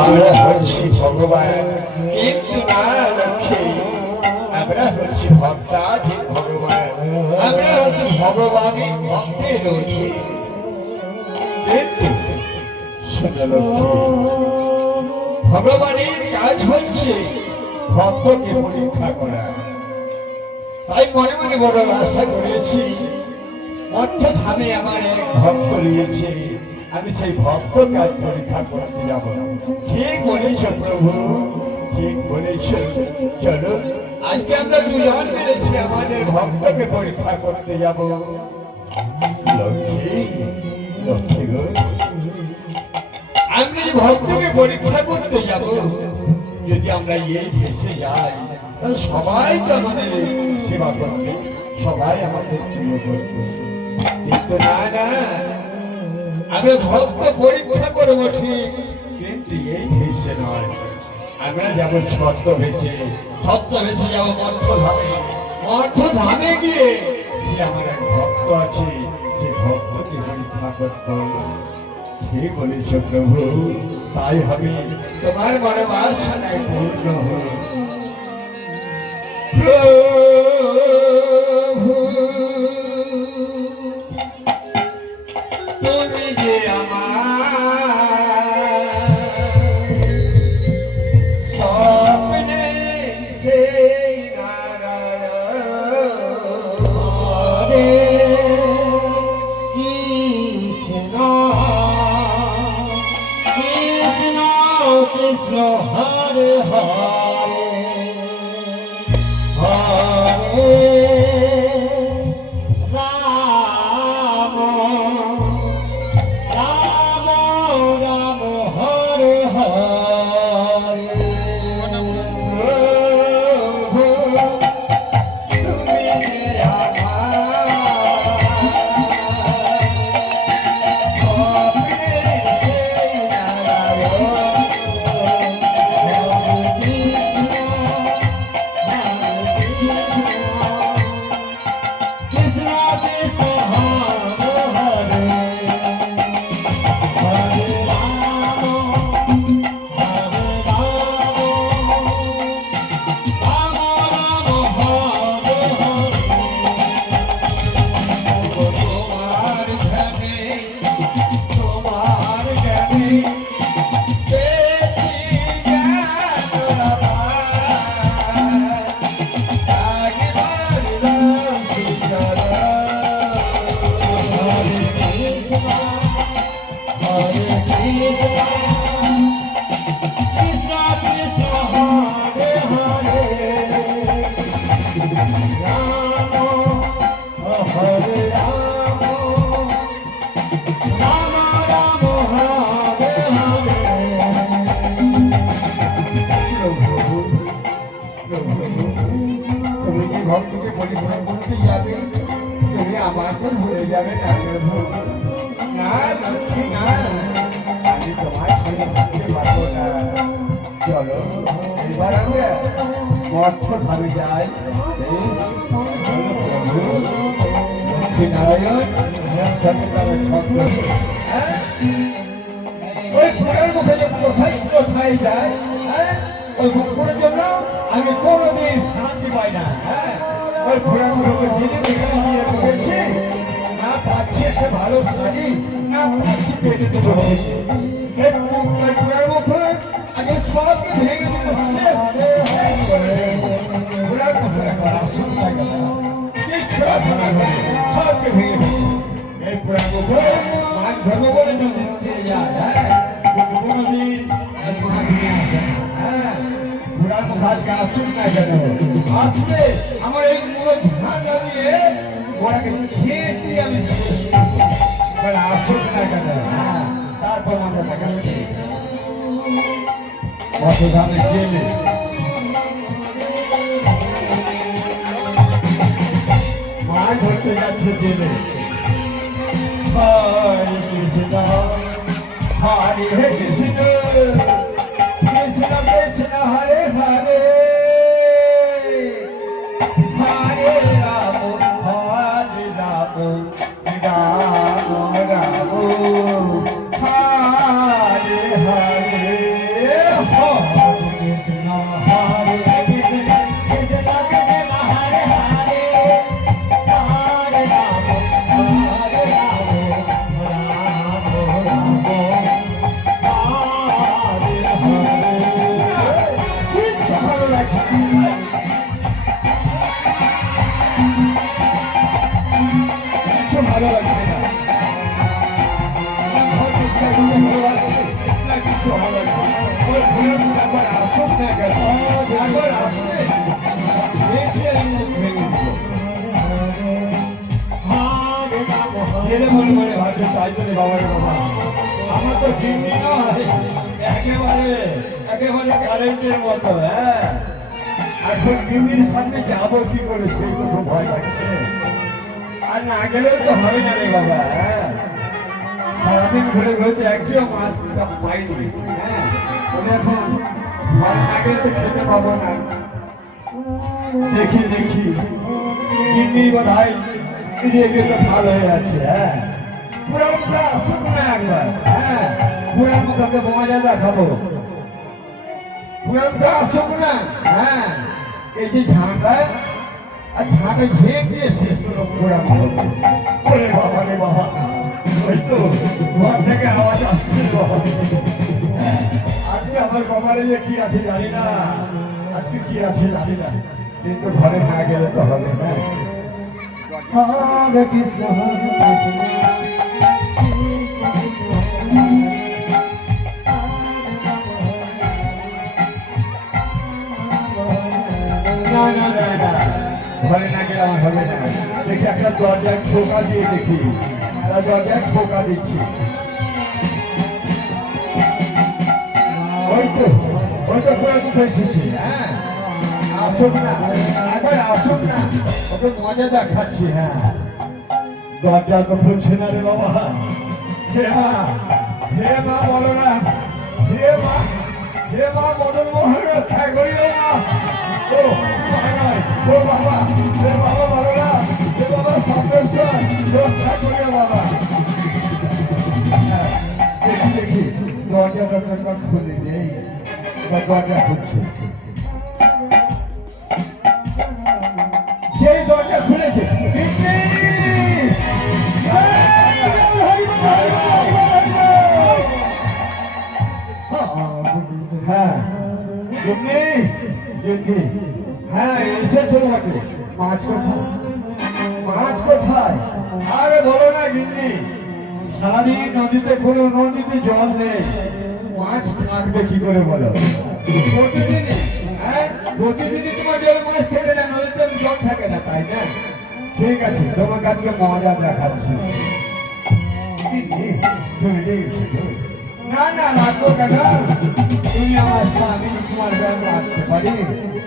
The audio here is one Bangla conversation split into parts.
আমরা হচ্ছি ভগবান, কিন্তু না লক্ষ্মী, আমরা হচ্ছি ভক্তাধীন ভগবান, আমরা হচ্ছি ভগবানের ভক্তের অধীন। কিন্তু শোনো লক্ষ্মী, ভগবানের কাজ হচ্ছে ভক্তকে পরীক্ষা করা। তাই মনে মনে বড় আশা করেছি, মধ্যধামে আমার এক ভক্ত রয়েছে, আমি সেই ভক্ত কাজ পরীক্ষা করতে যাব। ঠিক বলেছ প্রভু, ঠিক বলেছ। চলো আজকে আমরা দুজন মিলেছি আমাদের ভক্তকে পরীক্ষা করতে যাব। লক্ষ্মী, লক্ষ্মী গো, আমরা যে ভক্তকে পরীক্ষা করতে যাব, যদি আমরা এই ভেসে যাই তাহলে সবাই তো আমাদের সেবা করবে, সবাই আমাদের প্রিয় করবে। কিন্তু না না, আমরা ভক্ত পরীক্ষা করবো ঠিক, কিন্তু এই ভেসে নয়। আমরা যাব ছদ্ম ভেসে, ছদ্ম ভেসে যাবো মর্থধামে। মর্থধামে গিয়ে সে আমার এক ভক্ত আছে, সে ভক্তকে পরীক্ষা করতে। ঠিক বলেছ প্রভু, তাই হবে। তোমার মনে বাসনায় পূর্ণ হোক প্রভু। তুমি যে আমার স্বপ্নে সেই নারায়ণ কৃষ্ণ কৃষ্ণ কৃষ্ণ হরে হরে হরে রাম রাম রাম হরে হরে। তুমি যে আমার স্বপ্নের সেই নারায়ণ কৃষ্ণ কৃষ্ণ হরে হরে হরে রাম হরে রাম রাম রাম হরে হরে। তোমার ধ্যানে, তোমার জ্ঞানে পেয়েছি জ্ঞান আমার। একবার রাম সীতারাম। হরে কৃষ্ণ হরে কৃষ্ণ কৃষ্ণ কৃষ্ণ হরে হরে রাম হরে রাম রাম রাম হরে হরে। তুমি যে ভক্তকে পরিপূর্ণ করতে যাবে, তুমি আমাকে ভুলে যাবে না প্রভু। না লক্ষ্মী না, আমি তোমার ছেড়ে থাকতে পারবো না। চলো এবার আমরা মর্থধামে যাই। বেশ, চলো প্রভু। লক্ষ্মী নারায়ণ সঙ্গে তাদের ছন্দ। হ্যাঁ, ওই পুরার মুখে যে কোথায় কোথায় যায়, হ্যাঁ, ওই মুখের জন্য আমি কোনোদিন শান্তি পাই না। হ্যাঁ, ওই পুরার মুখে দিদি দিদি বিয়ে করেছি, না পাচ্ছি একটা ভালো শাড়ি, না পাচ্ছি পেটে দেবো। এই পুরার মুখে আগে সবকে ভেঙে দিতে শেষ করে পুরার মুখে এখন আসুন লাগে না, কিচ্ছু আধুনা করে সবকে ভেঙে দিচ্ছে। এই পুরার মুখে মাছ ধর্ম বলে নদীর তীরে যায়। হ্যাঁ, কিন্তু কোনোদিন মাছ নিয়ে আসে না। হ্যাঁ, পুরার মুখ আজকে আসুন না কেন? আসলে আমার এই পুরো ধানটা দিয়ে ওরাকে খেয়ে দিয়ে আমি শেষ করবো। আসুন না কেন? হ্যাঁ, তারপর মাথা দেখাচ্ছি মধ্যধামে গেলে মাছ ধরতে যাচ্ছে জেলে। হরে কৃষ্ণ হরে কৃষ্ণ কৃষ্ণ কৃষ্ণ হরে হরে হরে রাম হরে রাম রাম রাম হরে হরে ওর ভুলের একবার আসুক না কেন একবার আসলে দেখে মুখ ভেঙে দিল মনে মনে ভাবছে তাই জন্য বাবার বাবা আমার তো গিন্নি নয় একেবারে একেবারে কারেন্টের মতো হ্যাঁ এখন গিন্নির সামনে যাবো কি করে সেই তো খুব ভয় লাগছে আর না গেলেও তো হবে না রে বাবা হ্যাঁ সারাদিন ঘুরে ঘুরে তো একটিও মাছ পাইনি হ্যাঁ তবে এখন ঘর না গেলে তো খেতে পাবো না দেখি দেখি গিন্নি বোধ হয় রেগে তো ভালো হয়ে যাচ্ছে হ্যাঁ পুরো মুখটা আসুক না একবার হ্যাঁ পুরো মুখকে বোমা যা খাবো পুরো মুখটা আসুক না হ্যাঁ এই যে ঝাঁটায় আর ঝাঁটায় ঝেঁক দিয়ে শেষ করো পুরো মুখকে ওরে বাবা রে বাবা ওই তো ঘর থেকে আওয়াজ আসছে আজকে আমার কপালে যে কি আছে জানি না আজকে কি আছে জানি না কিন্তু ঘরে না গেলে তো হবে না Hare Krishna ঘরে না গেলে আমার হবে না দেখি একটা দরজায় ঠোকা দিয়ে দেখি দরজায় ঠোকা দিচ্ছি ওই তো পুরো দুটো এসেছি হ্যাঁ আসুক না একবার আসুক না ওকে মজা দেখাচ্ছি হ্যাঁ দরজা তো খুলছে না রে বাবা হে মা বলো না হে মা মদন মোহন রক্ষা করিও না ও বাবা হে বাবা বলো না হে বাবা সর্বেশ্বর রক্ষা করিও বাবা দেখি দরজাটা একবার খুলে দেই দরজা খুলছে যেই দরজা খুলেছে হ্যাঁ হ্যাঁ এসেছো তোমাকে মাছ কোথায় আরে বলো না গিন্নি সারাদিন নদীতে কোনো নদীতে জল নেই মাছ থাকবে কি করে বলো প্রতিদিনই তোমার জল মাছ থাকে না নদীতে জল থাকে না তাই না ঠিক আছে তোমাকে আজকে মজা দেখাচ্ছি না রাখো কেন তুমি আমার স্বামী তোমার ব্যায়াম রাখতে পারি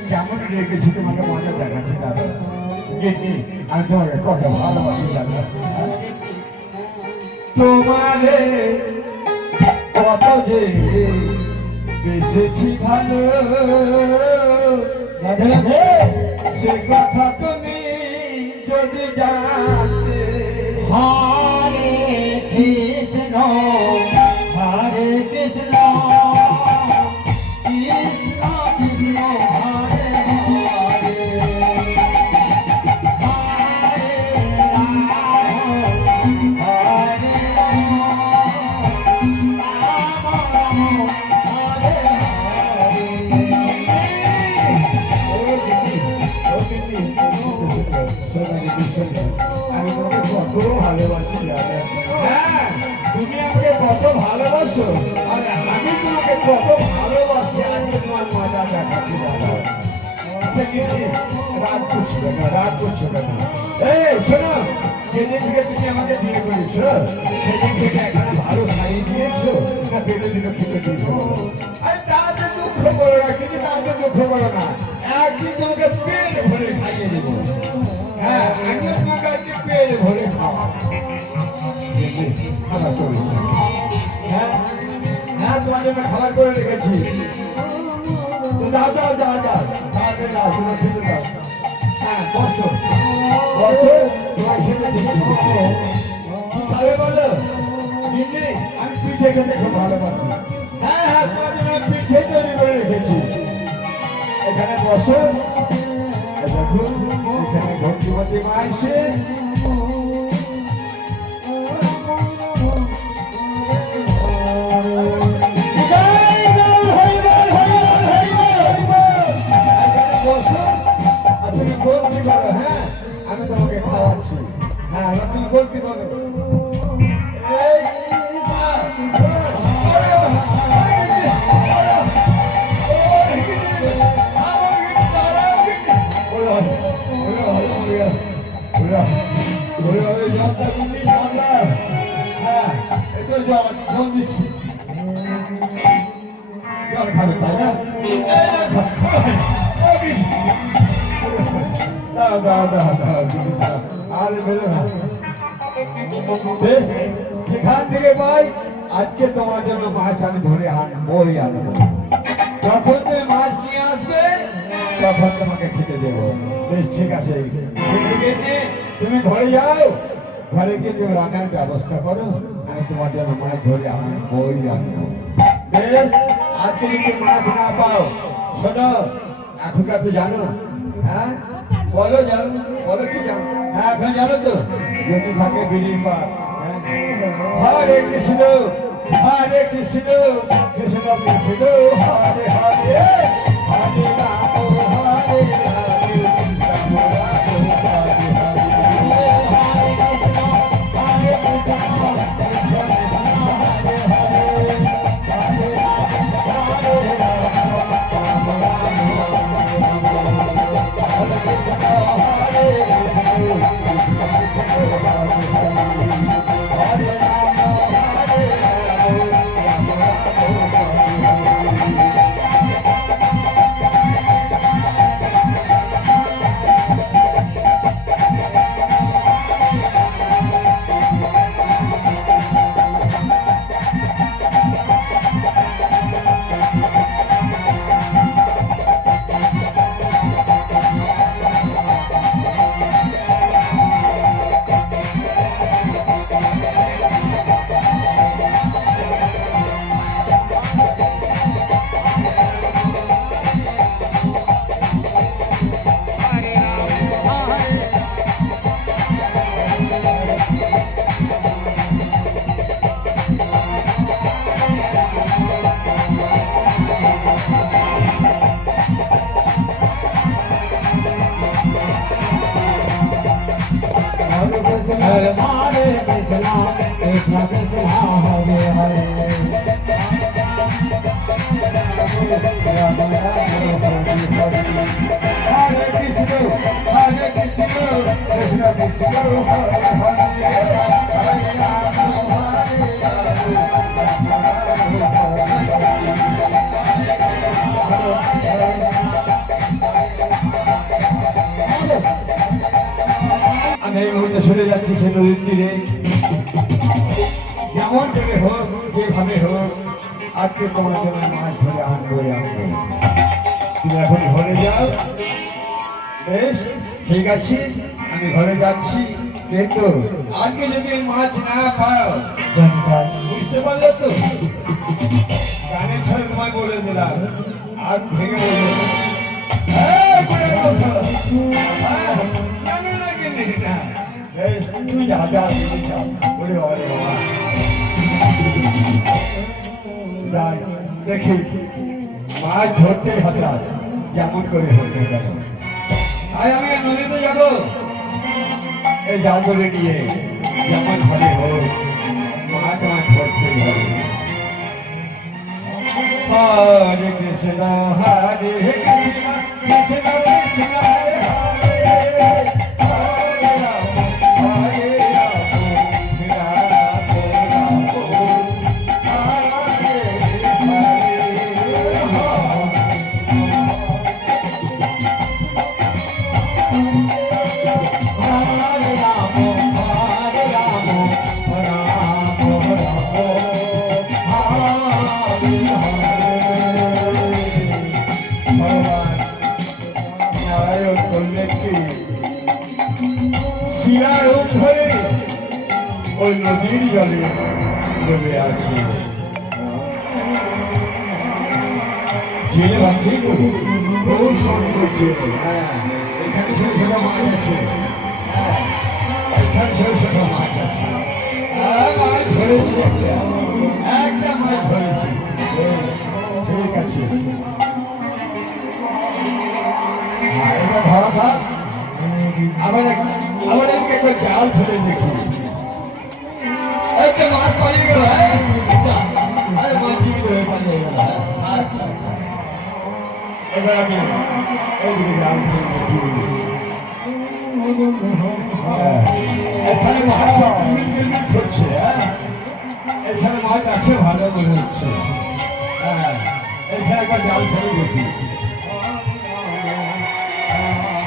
কেমন রেখেছি তোমাকে মজা দেখাচ্ছি দাদা আমি তোমাকে কত ভালোবাসি দাদা তোমারে কত যে বেসেছি ভালো সে কথা তুমি যদি জানতে Hare Krishna Hare Krishna Krishna Krishna Hare Hare Hare Rama Hare Rama Rama Rama আমি তোমাকে কত ভালোবাসি হ্যাঁ তুমি আমাকে কত ভালোবাসো আর আমি তোমাকে কত ভালোবাসি আজকে তোমার মজা দেখাচ্ছি দাদা রাত করছো কেন এই শোনো যেদিন থেকে তুমি আমাকে বিয়ে করেছো সেদিন থেকে এখানে ভালো খাইয়ে দিয়েছো না পেটে দিকে খেতে দিয়েছো আরে তাতে দুঃখ করো না কিন্তু তাতে দুঃখ করো না একদিন তোমাকে পেট ভরে খাইয়ে দেবো হ্যাঁ আমিও তোমাকে আজকে পেট ভরে খাওয়া খাবার করে হ্যাঁ তোমার জন্য খাবার করে রেখেছি দাদা তাড়াতাড়ি দাও তোমার খেতে দাও হ্যাঁ বসো তোমার খেতে দিচ্ছি কি খাবে বলো দিদি আমি পিঠে খেতে খুব ভালোবাসি হ্যাঁ তোমার জন্য পিঠে তৈরি করে রেখেছি এখানে বসো দেখুন এখানে ঘন্টিমতি মা এসে হ্যাঁ আমি তোমাকে খাওয়াচ্ছি হ্যাঁ তুমি বলতে পারো জল খাবে তাই না দাও দাও দাও দাও আর বেরো না বেশ যেখান থেকে পাই আজকে তোমার জন্য মাছ আমি ধরে আনবোই আনবো যখন তুমি মাছ নিয়ে আসবে তখন তোমাকে খেতে দেবো বেশ ঠিক আছে তুমি ঘরে যাও ঘরে গিয়ে তুমি রান্নার ব্যবস্থা করো আমি তোমার জন্য মাছ ধরে আনবোই আনবো বেশ আজকে যদি মাছ না পাও শোনো এখনকার তো জানো না হ্যাঁ বলো জানো বলো কি জানো হ্যাঁ এখন জানো তো যদি থাকে বিড়ির পাক হরে কৃষ্ণ হরে কৃষ্ণ কৃষ্ণ কৃষ্ণ হরে হরে হরে রাম হরে রাম রাম রাম হরে আমি এই মুহূর্তে চলে যাচ্ছি সে নদীর তীরে যেমন করে হোক যেভাবে হোক আজকে তোমার জন্য মাছ ধরে আনবো তুমি এখন ঘরে যাও বেশ ঠিক আছে আমি ঘরে যাচ্ছি কিন্তু আজকে যদি মাছ না পাও বুঝতে পারলে তো গানের ছড়ে তোমায় বলে দিলাম আর ভেঙে বলবো তুমি যা যা দেখি মাছ ধরতে হবে যেমন করে হতে গেল তাই আমি নদীতে যাবো এই জাল ধরে নিয়ে যেমন ভাবে হোক মাছ আমার ধরতেই হবে হরে কৃষ্ণ হরে কৃষ্ণ কৃষ্ণ কৃষ্ণ হরে ওই নদীর জলে চলে আসি জেলে ভাবছি তো খুব সৌন্দর্য এখানে ছোট ছোট মাছ আছে এখানে ছোট ছোট মাছ আছে মাছ ধরেছি একটা মাছ ধরেছি ঠিক আছে এটা ধরা থাক আবার এদিকে একটা জাল ফেলে দেখি মাছ পালিয়ে গেল আরে মাছ জীবিত হয়ে পালিয়ে গেল এবার আমি এইদিকে জাল ফেলে দেখি এখানে মাছ করছে এখানে মাছ আছে ভালো মনে হচ্ছে একবার জাল ফেলে দেখি।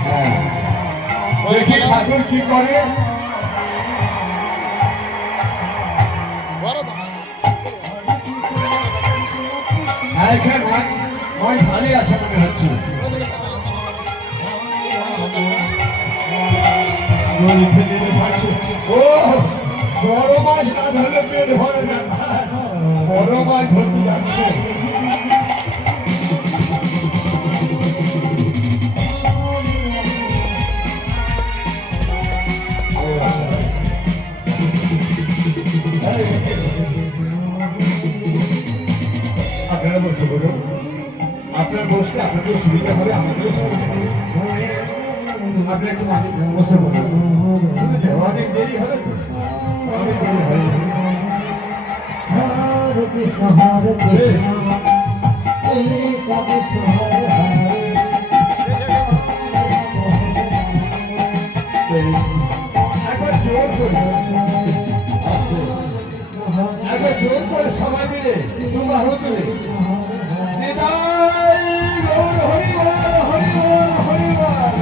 হ্যাঁ, দেখি ঠাকুর কি করে। হ্যাঁ, এখানে মাছ ভারী আছে মনে হচ্ছে। নদীতে নেমে থাকছে। ও, বড় মাছ না ধরলে পেট ভরে না, বড় মাছ ধরতে যাচ্ছে। আপনারা বসে বলুন, আপনার বসলে আপনাদের সুবিধা হবে, আমাদেরও সুবিধা হবে। আপনি একটু বসে বলুন, অনেক দেরি হবে তো, অনেক দেরি হবে। Hare Krishna, Hare Krishna, Krishna Krishna, Hare Hare. একবার জোর করে, একবার জোর করে সবাই মিলে দুবার তুলে নিতাই গৌর হরি বল, হরি বল, হরি বল।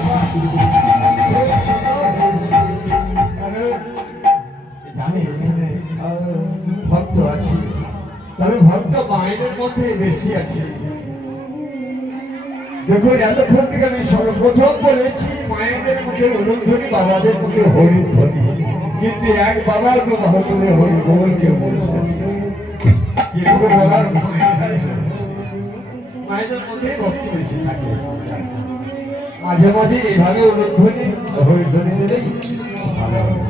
জানি এখানে ভক্ত আছে, তবে ভক্ত মায়েদের মধ্যে বেশি আছে। দেখুন, এতক্ষণ থেকে আমি সর্বপ্রথম বলেছি মায়েদের মুখে অনুধ্বনি, বাবাদের মুখে হরিধ্বনি, কিন্তু এক বাবা তো বাহুরে হরি বল কেউ বলছে। যেটুকু বলার মায়েরাই বলছে। মায়েদের মধ্যে ভক্তি বেশি থাকে। মাঝে মাঝে এইভাবে অনুধ্বনি হরিধ্বনি দিলেই ভালো হবে।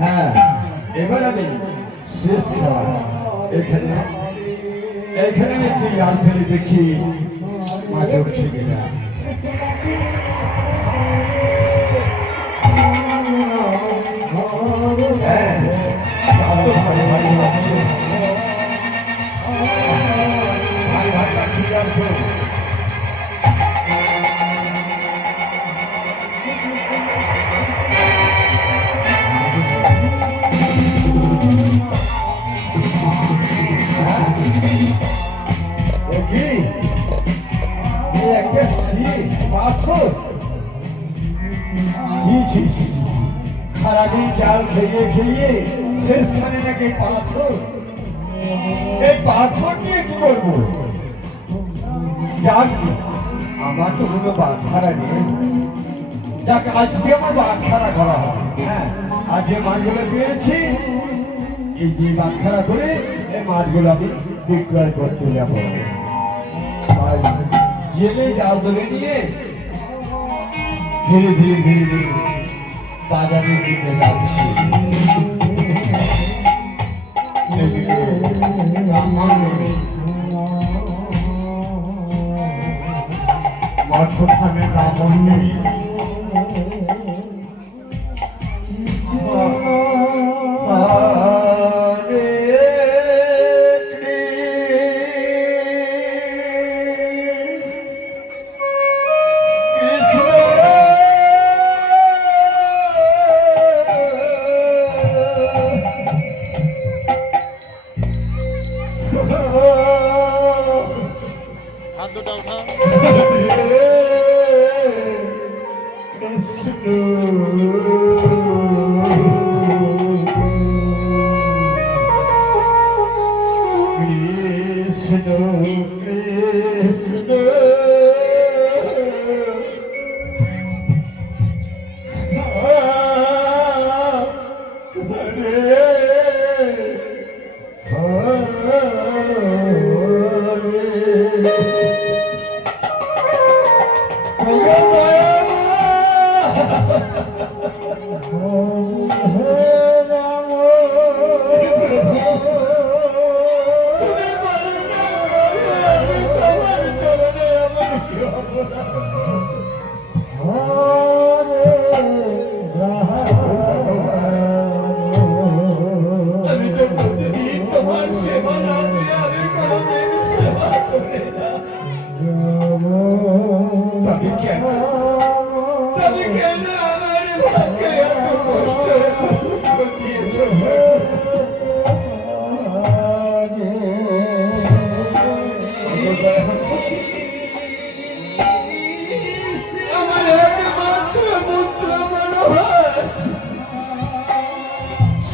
হ্যাঁ, এবার আমি শেষ খাওয়া এখানে আমি একটু ইয়ার ফেলে দেখি মাঠে উঠছে কিনা। হ্যাঁ, ভালো ভালো ভালো লাগছে। ভাই ভাই লাগছে ইয়ার ফেলে। সারাদিন জাল খেয়ে খেয়ে শেষখানে নাকি পাথর। এই পাথর নিয়ে কি করবো? যাক, আমার তো কোনো বাটখারা নেই। যাক, আজকে আমার বাটখারা করা হবে। হ্যাঁ, আজকে মাছগুলো পেয়েছি, এই যে বাটখারা করে এই মাছগুলো আমি বিক্রয় করতে যাবো। জেলে জাল ধরে নিয়ে ধীরে ধীরে ধীরে ধীরে বাজারে দিতে যাচ্ছি। মঠখানে ব্রাহ্মণ নেই।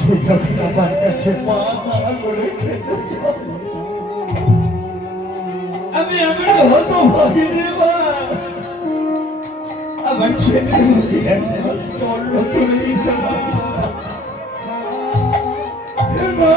সে যখন আমার কাছে মা মা করে খেতে চায়, আমি আমার হত ভাগিনি মা, আমার ছেলের মুখে একটা অন্ন তুলে দিতে পারি মা।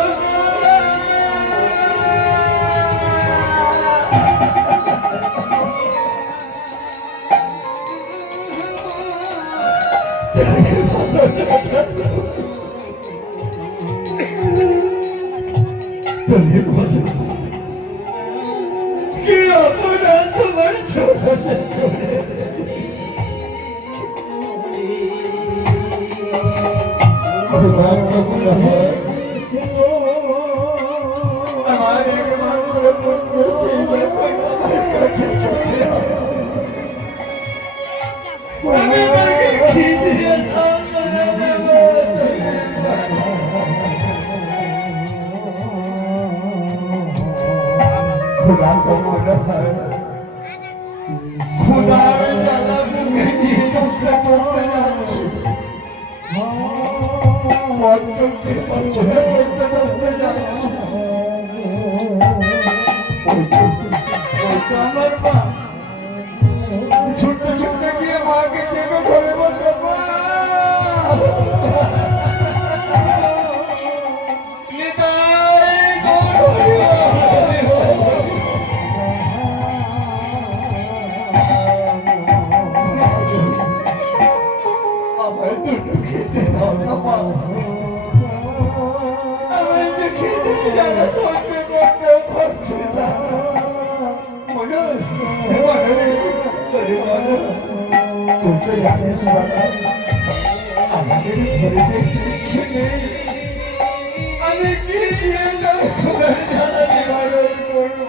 তুমি বলো কি অপরাধ তোমার ছোটতে করেছি? খোদা কবুল হয়, আমার একমাত্র পুত্র ছিল যখন আমার কাছে চলে আসে, আমি তাকে খিদিয়ে সান্ত্বনা দেব। খোদা কবুল হয়, খোদার জ্বালা মুখে নিয়ে বসে পড়তে যাচ্ছি, পথ চলতে পড়তে যাচ্ছি, ওই তো আমার মা, ছুটতে ছুটতে গিয়ে মাকে চেপে ধরে বলতে, মা নিতাই গৌর হরি হরি। আমায় দুটো খেতে দাও না মা, আমায় তো খেতে জানা চলতে করতে পারছি না। মনে তুই তো জানিস বাবা, আমাদের ঘরে দেখতে ইচ্ছে নেই, আমি কি দিয়ে তোমার জানা নিবারণ করবো?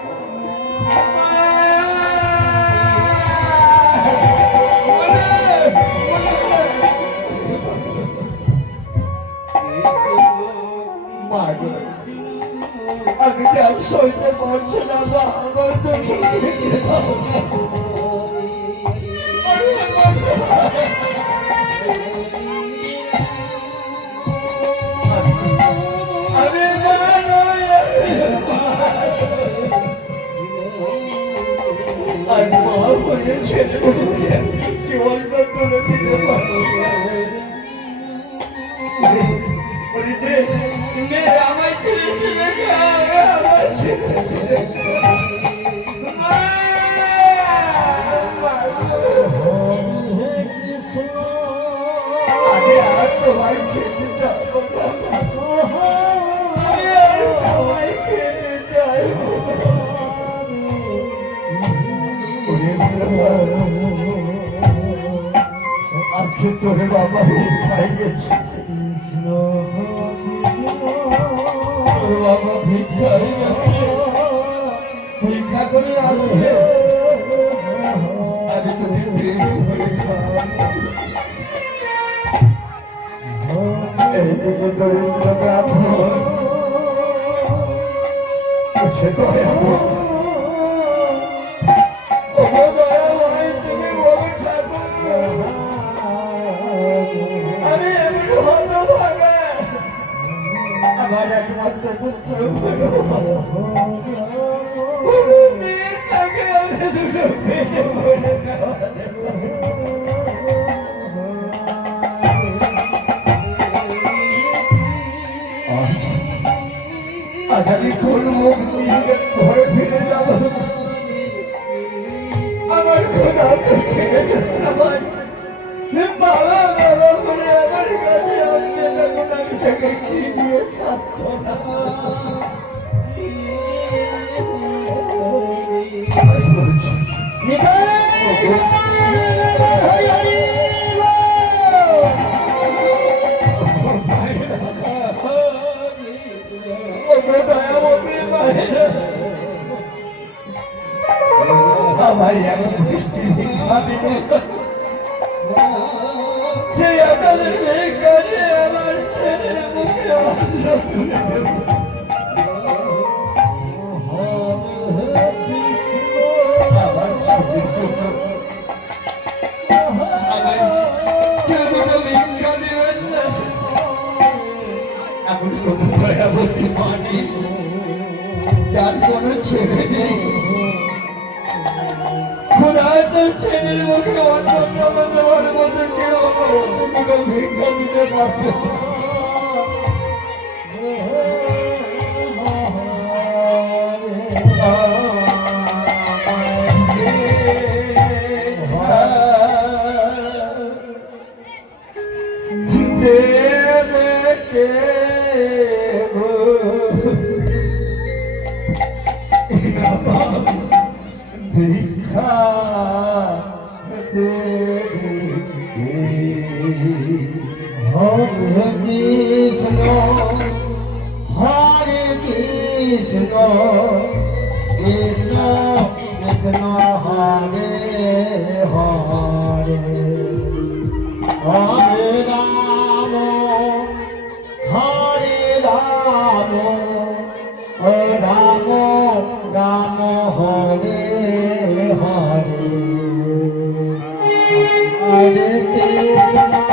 আমি কি আর সইতে পারছি না বা আমার তো চোখে দাও না। আমি মা নই, আর মা হয়ে ছেলে কি অন্য তুলে দিতে পারো? আমায় ছেড়ে ছেড়ে আমার ছেড়ে ছেড়ে আগে আর তোমায় খেতে যাবো না, আমি আর তোমায় খেতে যাইবো। আজকে তোর বাবা খাই গেছে, তোর বাবা ভিক্ষাই গেছে, ভিক্ষা করে আসবে, আমি তোকে প্রেমে ভরে খাওয়াবো। এইদিকে দরিদ্র ব্রাহ্মণ, সে দয়াময়, ও দয়াময়, তুমি বলো ঠাকুর, আমি এমন হতভাগা, আমার একমাত্র পুত্র কোনদিন তাকে আমি দুটো পেটে ভরে খাওয়াতে পারবো। আজ আমি কোন মুখ দিয়ে ঘরে ফিরে যাব? আমার খোদা তো ছেড়ে আমার বাবা বাবা বলে আমার কাছে আসবে, তখন আমি তাকে কি দিয়ে সান্ত্বনা আমায় এমন বৃষ্টি ভিক্ষা দিলে, যে আপনাদের ভিক্ষা নিয়ে আমার ছেলের মুখে অন্ন তুলে দেব। আমার ছেলের জন্য আমায় কেউ দুটো ভিক্ষা দিবেন না? তো ছেলের মুখে অন্য জমা দেওয়ার মধ্যে কেউ আমার অন্যদিকে ভিক্ষা দিতে পারবে দেবে কে ভিক্ষা দেবে Hare Krishna, Hare Krishna, Krishna Krishna, Hare Hare, Hare Rama, Hare Rama, Rama Rama, Hare Hare, Hare Krishna.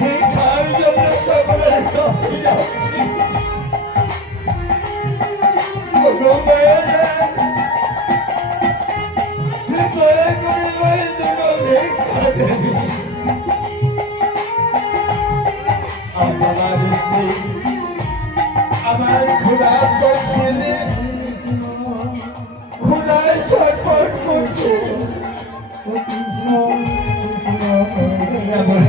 ভিক্ষার জন্য সকলের কাছে যাচ্ছি আমার খুদার ছেলে খুদার ছটপট করছে আমার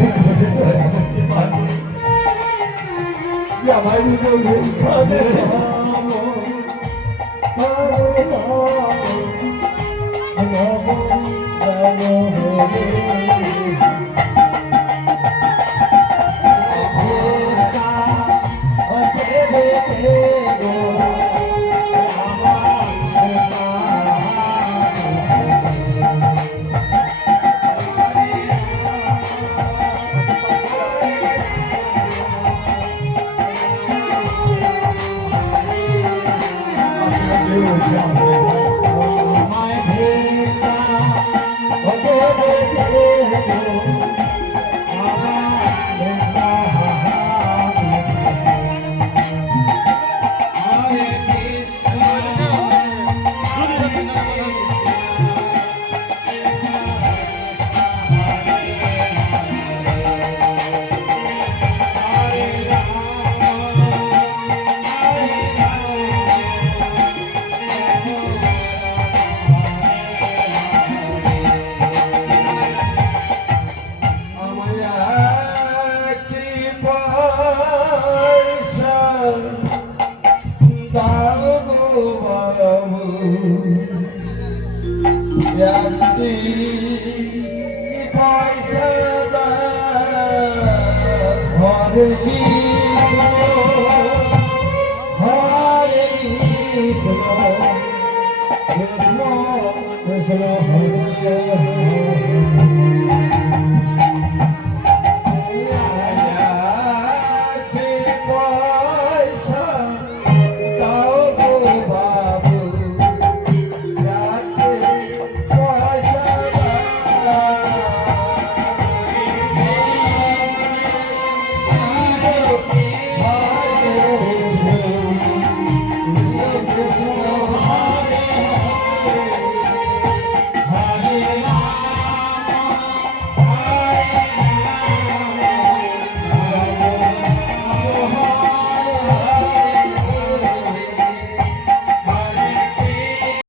ভিক্ষা দেবে একটি পয়সা Hare Krishna, Hare Krishna, Krishna Krishna, Hare Hare.